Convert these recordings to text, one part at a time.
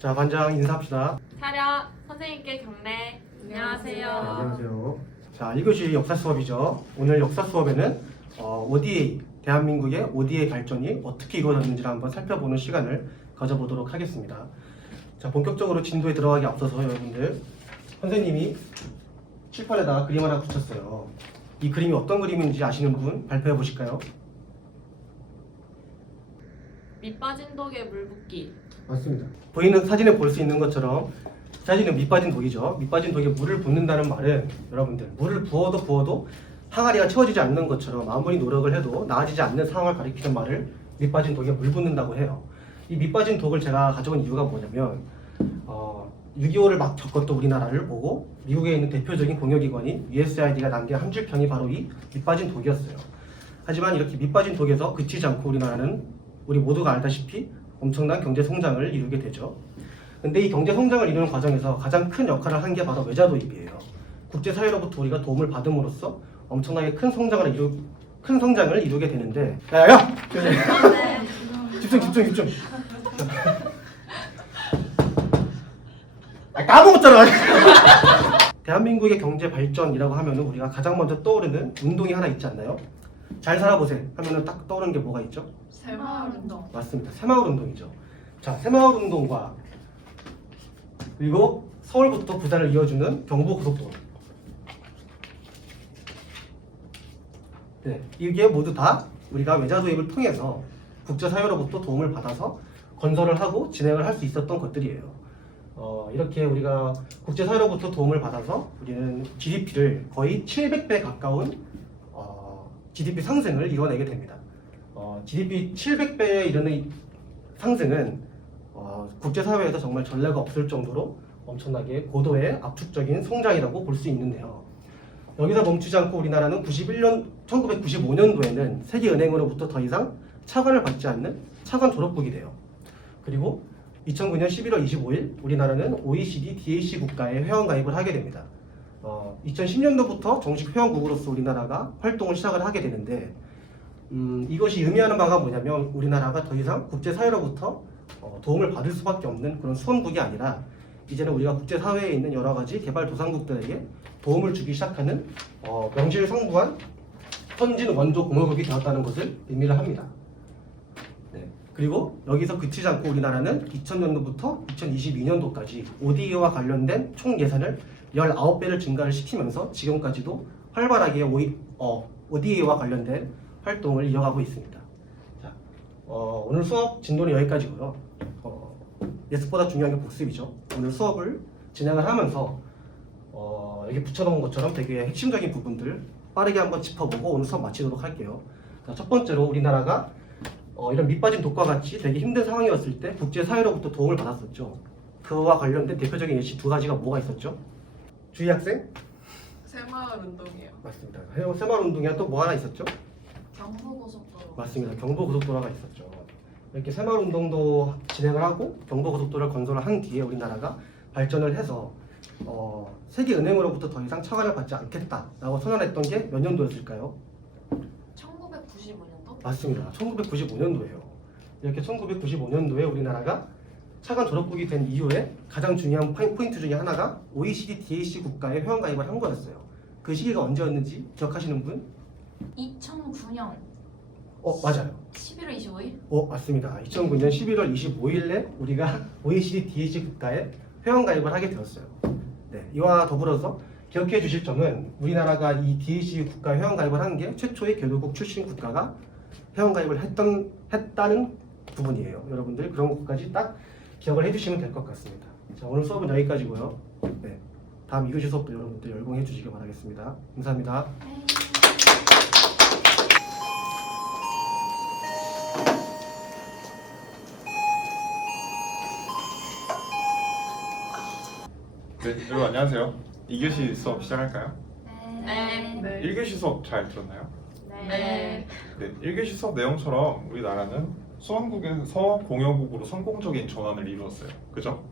자, 반장 인사합시다. 차렷. 선생님께 경례. 안녕하세요. 네, 안녕하세요. 자, 1교시 역사 수업이죠. 오늘 역사 수업에는 ODA, 대한민국의 ODA 발전이 어떻게 이루어졌는지를 한번 살펴보는 시간을 가져보도록 하겠습니다. 자, 본격적으로 진도에 들어가기 앞서서 여러분들, 선생님이 칠판에다가 그림 하나 붙였어요. 이 그림이 어떤 그림인지 아시는 분 발표해 보실까요? 밑빠진 독에 물 붓기. 맞습니다. 보이는 사진에 볼 수 있는 것처럼 사진은 밑빠진 독이죠. 밑빠진 독에 물을 붓는다는 말은 여러분들 물을 부어도 항아리가 채워지지 않는 것처럼 아무리 노력을 해도 나아지지 않는 상황을 가리키는 말을 밑빠진 독에 물 붓는다고 해요. 이 밑빠진 독을 제가 가져온 이유가 뭐냐면 6.25를 막 겪었던 우리나라를 보고 미국에 있는 대표적인 공여기관인 USAID가 남긴 한 줄 평이 바로 이 밑빠진 독이었어요. 하지만 이렇게 밑빠진 독에서 그치지 않고 우리나라는 우리 모두가 알다시피 엄청난 경제 성장을 이루게 되죠. 근데 이 경제 성장을 이루는 과정에서 가장 큰 역할을 한 게 바로 외자 도입이에요. 국제사회로부터 우리가 도움을 받음으로써 엄청나게 큰 성장을 이루게 되는데 야야야! 집중! 까먹었잖아! 대한민국의 경제 발전이라고 하면은 우리가 가장 먼저 떠오르는 운동이 하나 있지 않나요? 잘 살아보세요 하면은 딱 떠오르는 게 뭐가 있죠? 새마을운동. 맞습니다. 새마을운동이죠. 자, 새마을운동과 그리고 서울부터 부산을 이어주는 경부고속도로. 네, 이게 모두 다 우리가 외자 도입을 통해서 국제사회로부터 도움을 받아서 건설을 하고 진행을 할 수 있었던 것들이에요. 이렇게 우리가 국제사회로부터 도움을 받아서 우리는 GDP를 거의 700배 가까운 GDP 상승을 이뤄내게 됩니다. GDP 700배에 이르는 상승은 국제사회에서 정말 전례가 없을 정도로 엄청나게 고도의 압축적인 성장이라고 볼 수 있는데요. 여기서 멈추지 않고 우리나라는 1995년도에는 세계은행으로부터 더 이상 차관을 받지 않는 차관 졸업국이 돼요. 그리고 2009년 11월 25일 우리나라는 OECD DAC 국가에 회원가입을 하게 됩니다. 2010년도부터 정식 회원국으로서 우리나라가 활동을 시작을 하게 되는데 이것이 의미하는 바가 뭐냐면 우리나라가 더 이상 국제사회로부터 도움을 받을 수밖에 없는 그런 수험국이 아니라 이제는 우리가 국제사회에 있는 여러 가지 개발도상국들에게 도움을 주기 시작하는 명실상부한 선진 원조 공화국이 되었다는 것을 의미를 합니다. 네. 그리고 여기서 그치지 않고 우리나라는 2000년도부터 2022년도까지 ODA와 관련된 총 예산을 19배를 증가를 시키면서 지금까지도 활발하게 ODA와 관련된 활동을 이어가고 있습니다. 자, 오늘 수업 진도는 여기까지고요. 예습보다 중요한 게 복습이죠. 오늘 수업을 진행을 하면서 여기 붙여놓은 것처럼 되게 핵심적인 부분들 빠르게 한번 짚어보고 오늘 수업 마치도록 할게요. 자, 첫 번째로 우리나라가 이런 밑빠진 독과 같이 되게 힘든 상황이었을 때 국제사회로부터 도움을 받았었죠. 그와 관련된 대표적인 예시 두 가지가 뭐가 있었죠? 주희 학생? 새마을운동이요. 맞습니다. 새마을운동이랑 또 뭐 하나 있었죠? 경부고속도로. 맞습니다. 경부고속도로가 있었죠. 이렇게 새마을운동도 진행을 하고 경부고속도로를 건설을 한 뒤에 우리나라가 발전을 해서 세계은행으로부터 더 이상 차관을 받지 않겠다라고 선언했던 게 몇 년도였을까요? 1995년도? 맞습니다. 1995년도예요. 이렇게 1995년도에 우리나라가 차관 졸업국이 된 이후에 가장 중요한 포인트 중에 하나가 OECD DAC 국가에 회원가입을 한 거였어요. 그 시기가 언제였는지 기억하시는 분? 2009년 맞아요. 11월 25일? 맞습니다. 2009년 11월 25일에 우리가 OECD DAC 국가에 회원가입을 하게 되었어요. 네, 이와 더불어서 기억해 주실 점은 우리나라가 이 DAC 국가에 회원가입을 한 게 최초의 교류국 출신 국가가 회원가입을 했다는 부분이에요. 여러분들 그런 것까지 딱 기억을 해주시면 될 것 같습니다. 자, 오늘 수업은 여기까지고요. 네, 다음 2교시 수업도 여러분들 열공해 주시길 바라겠습니다. 감사합니다. 네, 여러분 안녕하세요. 2교시 수업 시작할까요? 네. 1교시 수업 잘 들었나요? 네. 네, 1교시 수업 내용처럼 우리나라는 수원국에서 공여국으로 성공적인 전환을 이루었어요. 그죠?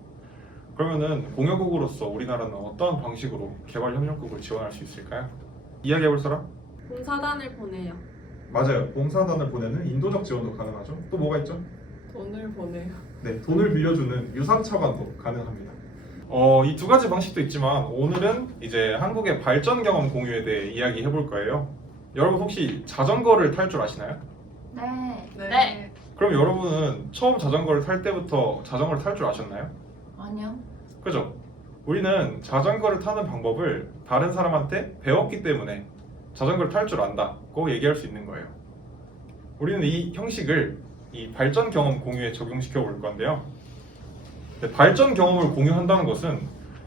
그러면은 공여국으로서 우리나라는 어떤 방식으로 개발협력국을 지원할 수 있을까요? 이야기해볼 사람? 봉사단을 보내요. 맞아요. 봉사단을 보내는 인도적 지원도 가능하죠. 또 뭐가 있죠? 돈을 보내요. 네, 돈을 빌려주는 유상차관도 가능합니다. 이 두 가지 방식도 있지만 오늘은 이제 한국의 발전 경험 공유에 대해 이야기해 볼 거예요. 여러분 혹시 자전거를 탈 줄 아시나요? 네. 네. 그럼 여러분은 처음 자전거를 탈 때부터 자전거를 탈 줄 아셨나요? 아니요. 그죠? 우리는 자전거를 타는 방법을 다른 사람한테 배웠기 때문에 자전거를 탈 줄 안다고 얘기할 수 있는 거예요. 우리는 이 형식을 이 발전 경험 공유에 적용시켜 볼 건데요. 발전 경험을 공유한다는 것은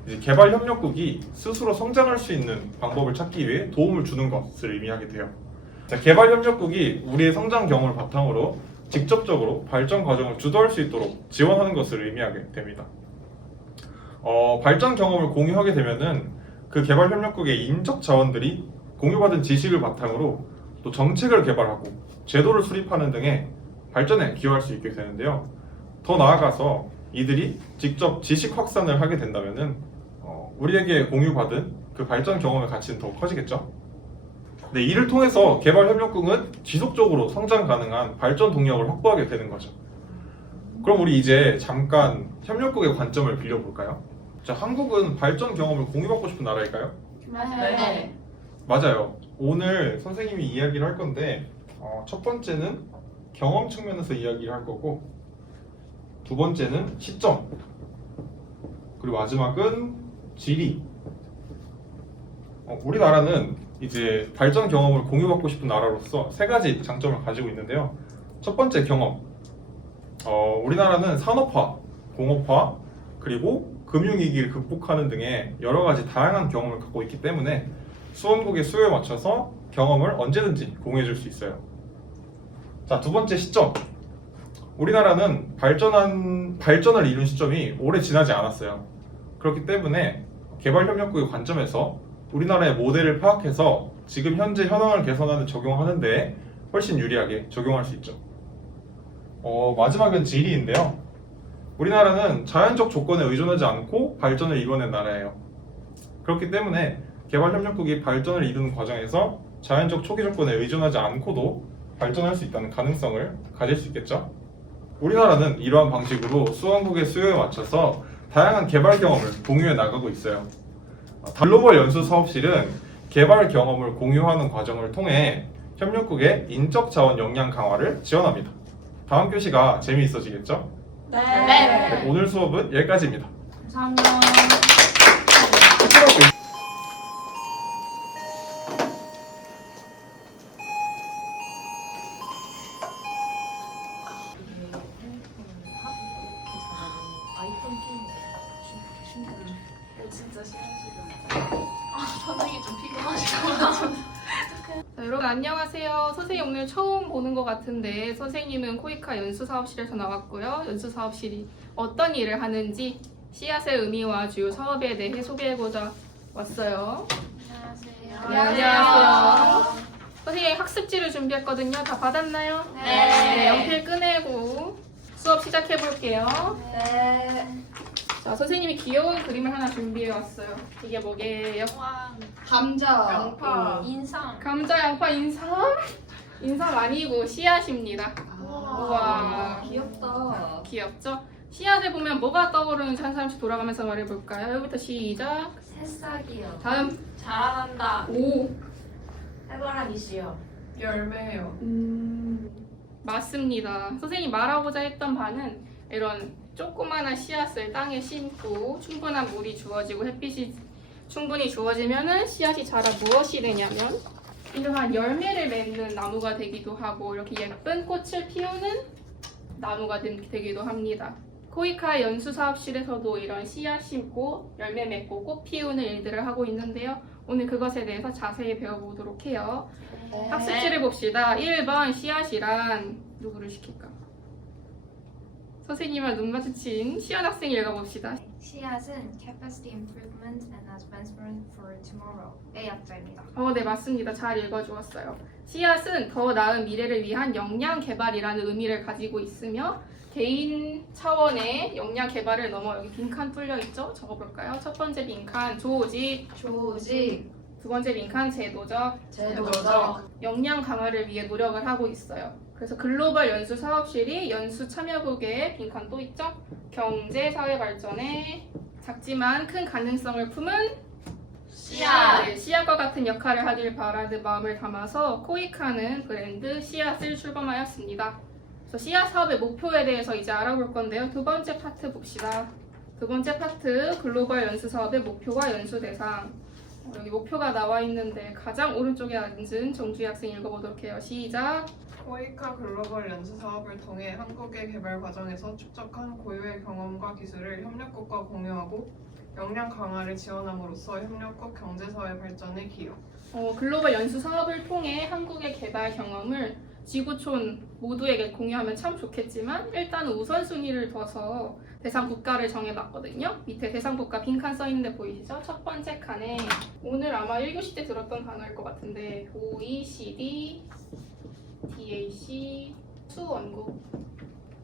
이제 개발 협력국이 스스로 성장할 수 있는 방법을 찾기 위해 도움을 주는 것을 의미하게 돼요. 자, 개발 협력국이 우리의 성장 경험을 바탕으로 직접적으로 발전 과정을 주도할 수 있도록 지원하는 것을 의미하게 됩니다. 발전 경험을 공유하게 되면은 그 개발 협력국의 인적 자원들이 공유받은 지식을 바탕으로 또 정책을 개발하고 제도를 수립하는 등의 발전에 기여할 수 있게 되는데요. 더 나아가서 이들이 직접 지식 확산을 하게 된다면은 우리에게 공유받은 그 발전 경험의 가치는 더 커지겠죠. 네, 이를 통해서 개발 협력국은 지속적으로 성장 가능한 발전 동력을 확보하게 되는 거죠. 그럼 우리 이제 잠깐 협력국의 관점을 빌려볼까요? 자, 한국은 발전 경험을 공유받고 싶은 나라일까요? 네. 맞아요. 오늘 선생님이 이야기를 할 건데 첫 번째는 경험 측면에서 이야기를 할 거고 두 번째는 시점 그리고 마지막은 지리. 우리나라는 이제 발전 경험을 공유받고 싶은 나라로서 세 가지 장점을 가지고 있는데요. 첫 번째 경험. 우리나라는 산업화, 공업화, 그리고 금융위기를 극복하는 등의 여러 가지 다양한 경험을 갖고 있기 때문에 수원국의 수요에 맞춰서 경험을 언제든지 공유해 줄 수 있어요. 자, 두 번째 시점. 우리나라는 발전을 이룬 시점이 오래 지나지 않았어요. 그렇기 때문에 개발협력국의 관점에서 우리나라의 모델을 파악해서 지금 현재 현황을 개선하는 적용하는 데 훨씬 유리하게 적용할 수 있죠. 마지막은 지리인데요. 우리나라는 자연적 조건에 의존하지 않고 발전을 이뤄낸 나라예요. 그렇기 때문에 개발협력국이 발전을 이루는 과정에서 자연적 초기 조건에 의존하지 않고도 발전할 수 있다는 가능성을 가질 수 있겠죠. 우리나라는 이러한 방식으로 수원국의 수요에 맞춰서 다양한 개발 경험을 공유해 나가고 있어요. 글로벌 연수 사업실은 개발 경험을 공유하는 과정을 통해 협력국의 인적 자원 역량 강화를 지원합니다. 다음 교시가 재미있어지겠죠? 네. 오늘 수업은 여기까지입니다. 감사합니다. 진짜 싫으시죠? 선생님 좀 피곤하시고. 자, 여러분 안녕하세요. 선생님 오늘 처음 보는 것 같은데 선생님은 코이카 연수사업실에서 나왔고요. 연수사업실이 어떤 일을 하는지 씨앗의 의미와 주요 사업에 대해 소개해보자 왔어요. 안녕하세요. 네, 안녕하세요. 선생님 학습지를 준비했거든요. 다 받았나요? 네. 연필 꺼내고 수업 시작해볼게요. 네. 자, 선생님이 귀여운 그림을 하나 준비해왔어요. 이게 뭐게요? 왕. 감자, 양파. 인상. 감자, 양파, 인삼? 인삼 아니고 씨앗입니다. 우와. 귀엽다. 귀엽죠? 씨앗을 보면 뭐가 떠오르는지 한 사람씩 돌아가면서 말해볼까요? 여기부터 시작. 새싹이요. 다음. 자라난다. 오. 해바라기씨요. 열매요. 맞습니다. 선생님이 말하고자 했던 바는 이런 조그마한 씨앗을 땅에 심고 충분한 물이 주어지고 햇빛이 충분히 주어지면은 씨앗이 자라 무엇이 되냐면 이러한 열매를 맺는 나무가 되기도 하고 이렇게 예쁜 꽃을 피우는 나무가 되기도 합니다. 코이카 연수사업실에서도 이런 씨앗 심고 열매 맺고 꽃 피우는 일들을 하고 있는데요. 오늘 그것에 대해서 자세히 배워보도록 해요. 학습지를 봅시다. 1번 씨앗이란 누구를 시킬까? 선생님과 눈 마주친 시연 학생 읽어봅시다. 씨앗은 Capacity Improvement and Advancement for Tomorrow의 약자입니다. 네, 맞습니다. 잘 읽어주었어요. 씨앗은 더 나은 미래를 위한 역량 개발이라는 의미를 가지고 있으며 개인 차원의 역량 개발을 넘어 여기 빈칸 뚫려 있죠? 적어볼까요? 첫 번째 빈칸 조직, 조직, 두 번째 빈칸 제도적 제도적 역량 강화를 위해 노력을 하고 있어요. 그래서 글로벌 연수 사업실이 연수 참여국에 빈칸 또 있죠? 경제 사회 발전에 작지만 큰 가능성을 품은 씨앗 네, 씨앗과 같은 역할을 하길 바라는 마음을 담아서 코이카는 브랜드 씨앗을 출범하였습니다. 그래서 씨앗 사업의 목표에 대해서 이제 알아볼 건데요. 두 번째 파트 봅시다. 두 번째 파트 글로벌 연수 사업의 목표와 연수 대상. 여기 목표가 나와 있는데 가장 오른쪽에 앉은 정주희 학생 읽어보도록 해요. 시작. 코이카 글로벌 연수 사업을 통해 한국의 개발 과정에서 축적한 고유의 경험과 기술을 협력국과 공유하고 역량 강화를 지원함으로써 협력국 경제사회 발전에 기여. 글로벌 연수 사업을 통해 한국의 개발 경험을 지구촌 모두에게 공유하면 참 좋겠지만 일단 우선순위를 둬서 대상 국가를 정해봤거든요. 밑에 대상 국가 빈칸 써있는데 보이시죠? 첫 번째 칸에 오늘 아마 1교시 때 들었던 단어일 것 같은데 OECD, DAC, 수원국.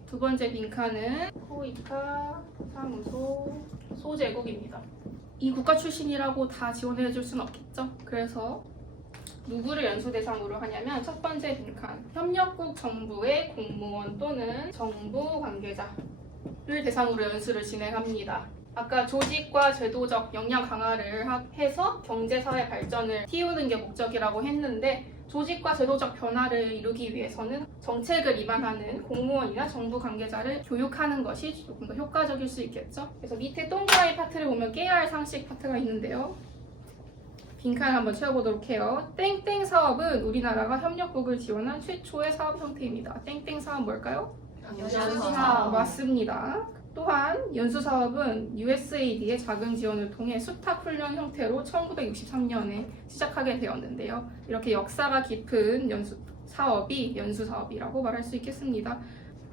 두 번째 빈칸은 코이카 사무소 소제국입니다. 이 국가 출신이라고 다 지원해줄 수는 없겠죠. 그래서 누구를 연수 대상으로 하냐면 첫 번째 빈칸 협력국 정부의 공무원 또는 정부 관계자를 대상으로 연수를 진행합니다. 아까 조직과 제도적 역량 강화를 해서 경제사회 발전을 띄우는 게 목적이라고 했는데 조직과 제도적 변화를 이루기 위해서는 정책을 위반하는 공무원이나 정부 관계자를 교육하는 것이 조금 더 효과적일 수 있겠죠. 그래서 밑에 동그라미 파트를 보면 깨야 할 상식 파트가 있는데요. 빈칸을 한번 채워보도록 해요. 땡땡 사업은 우리나라가 협력국을 지원한 최초의 사업 형태입니다. 땡땡 사업 뭘까요? 연수 아, 사업 맞습니다. 또한 연수 사업은 USAID의 자금 지원을 통해 수탁 훈련 형태로 1963년에 시작하게 되었는데요. 이렇게 역사가 깊은 연수 사업이 연수 사업이라고 말할 수 있겠습니다.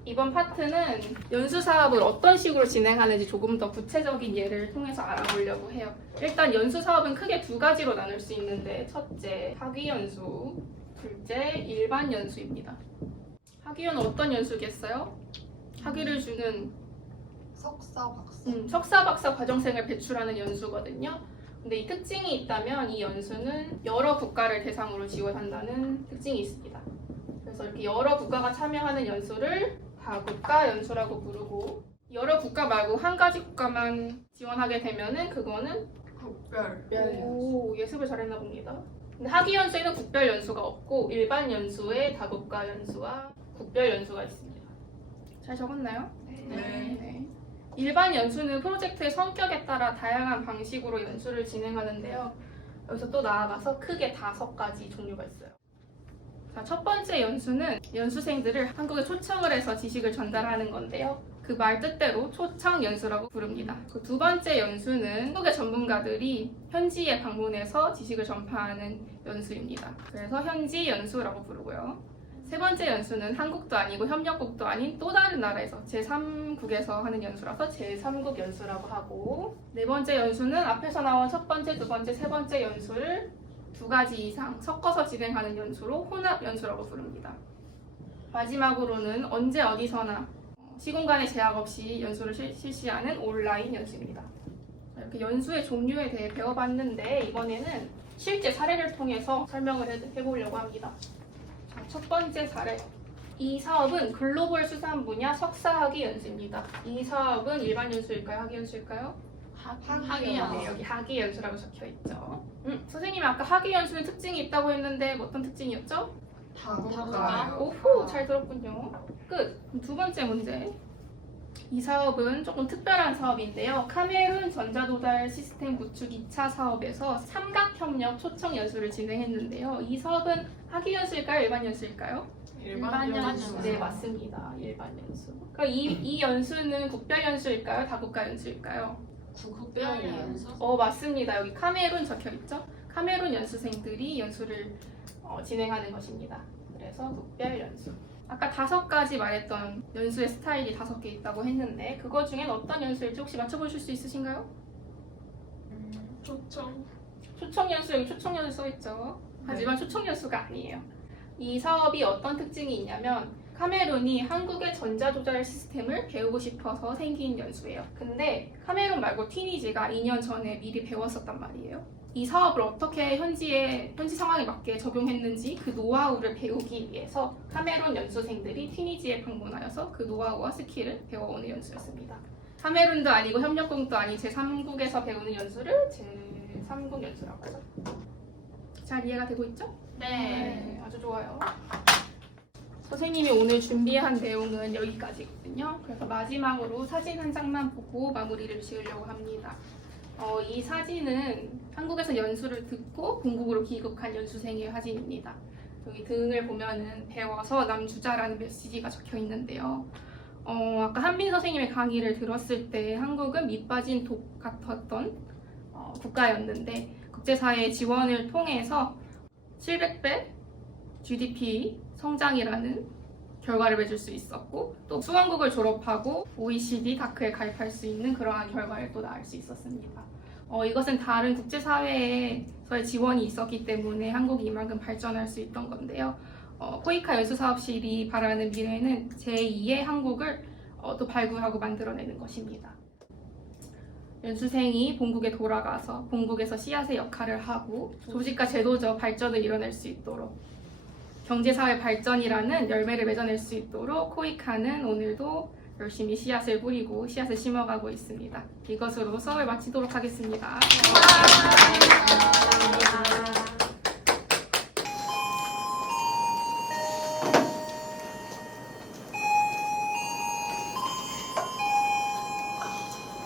이번 파트는 연수 사업을 어떤 식으로 진행하는지 조금 더 구체적인 예를 통해서 알아보려고 해요. 일단 연수 사업은 크게 두 가지로 나눌 수 있는데 첫째, 학위 연수, 둘째, 일반 연수입니다. 학위는 어떤 연수겠어요? 학위를 주는 석사 박사 석사, 박사 과정생을 배출하는 연수거든요. 근데 이 특징이 있다면 이 연수는 여러 국가를 대상으로 지원한다는 특징이 있습니다. 그래서 이렇게 여러 국가가 참여하는 연수를 다국가 연수라고 부르고 여러 국가 말고 한 가지 국가만 지원하게 되면은 그거는 국별 오, 예습을 잘했나 봅니다. 근데 학위 연수에는 국별 연수가 없고 일반 연수에 다국가 연수와 국별 연수가 있습니다. 잘 적었나요? 네. 일반 연수는 프로젝트의 성격에 따라 다양한 방식으로 연수를 진행하는데요. 여기서 또 나아가서 크게 5가지 종류가 있어요. 자, 첫 번째 연수는 연수생들을 한국에 초청을 해서 지식을 전달하는 건데요. 그 말 뜻대로 초청 연수라고 부릅니다. 그 두 번째 연수는 한국의 전문가들이 현지에 방문해서 지식을 전파하는 연수입니다. 그래서 현지 연수라고 부르고요. 세 번째 연수는 한국도 아니고 협력국도 아닌 또 다른 나라에서 제3국에서 하는 연수라서 제3국 연수라고 하고 네 번째 연수는 앞에서 나온 첫 번째, 두 번째, 세 번째 연수를 2가지 이상 섞어서 진행하는 연수로 혼합 연수라고 부릅니다. 마지막으로는 언제 어디서나 시공간의 제약 없이 연수를 실시하는 온라인 연수입니다. 이렇게 연수의 종류에 대해 배워봤는데 이번에는 실제 사례를 통해서 설명을 해보려고 합니다. 자, 첫 번째 사례. 이 사업은 글로벌 수산 분야 석사학위 연수입니다. 이 사업은 일반 연수일까요? 학위 연수일까요? 학위 연수. 네, 여기 학위 연수라고 적혀 있죠. 선생님이 아까 학위 연수는 특징이 있다고 했는데 어떤 특징이었죠? 다국가 오호, 잘 들었군요. 끝. 그럼 두 번째 문제. 이 사업은 조금 특별한 사업인데요. 카메룬 전자도달 시스템 구축 2차 사업에서 삼각협력 초청 연수를 진행했는데요. 이 사업은 학위 연수일까요? 일반 연수일까요? 일반 연수 네, 맞습니다. 일반 연수. 그러니까 이 연수는 국별 연수일까요? 다국가 연수일까요? 국별 연수 맞습니다. 여기 카메룬 적혀 있죠? 카메룬 연수생들이 연수를 진행하는 것입니다. 그래서 국별 연수. 아까 5가지 말했던 연수의 스타일이 5개 있다고 했는데 그거 중엔 어떤 연수일지 혹시 맞춰보실 수 있으신가요? 초청 초청 연수, 여기 초청 연수 써있죠? 하지만 초청 연수가 아니에요. 이 사업이 어떤 특징이 있냐면 카메룬이 한국의 전자조달 시스템을 배우고 싶어서 생긴 연수예요. 근데 카메룬 말고 튀니지가 2년 전에 미리 배웠었단 말이에요. 이 사업을 어떻게 현지 상황에 맞게 적용했는지 그 노하우를 배우기 위해서 카메룬 연수생들이 튀니지에 방문하여서 그 노하우와 스킬을 배워오는 연수였습니다. 카메룬도 아니고 협력국도 아닌 제3국에서 배우는 연수를 제3국 연수라고 하죠. 잘 이해가 되고 있죠? 네. 아주 좋아요. 선생님이 오늘 준비한 내용은 여기까지거든요. 그래서 마지막으로 사진 한 장만 보고 마무리를 지으려고 합니다. 이 사진은 한국에서 연수를 듣고 본국으로 귀국한 연수생의 사진입니다. 여기 등을 보면은 배워서 남주자라는 메시지가 적혀 있는데요. 아까 한빈 선생님의 강의를 들었을 때 한국은 밑빠진 독 같았던 국가였는데 국제사회의 지원을 통해서 700배 GDP 성장이라는 결과를 맺을 수 있었고 또 수원국을 졸업하고 OECD 다크에 가입할 수 있는 그러한 결과를 또 낳을 수 있었습니다. 이것은 다른 국제사회에서의 지원이 있었기 때문에 한국이 이만큼 발전할 수 있던 건데요. 코이카 연수사업실이 바라는 미래는 제2의 한국을 또 발굴하고 만들어내는 것입니다. 연수생이 본국에 돌아가서 본국에서 씨앗의 역할을 하고 조직과 제도적 발전을 이뤄낼 수 있도록 경제사회 발전이라는 열매를 맺어낼 수 있도록 코이카는 오늘도 열심히 씨앗을 뿌리고 씨앗을 심어가고 있습니다. 이것으로 수업을 마치도록 하겠습니다. 감사합니다.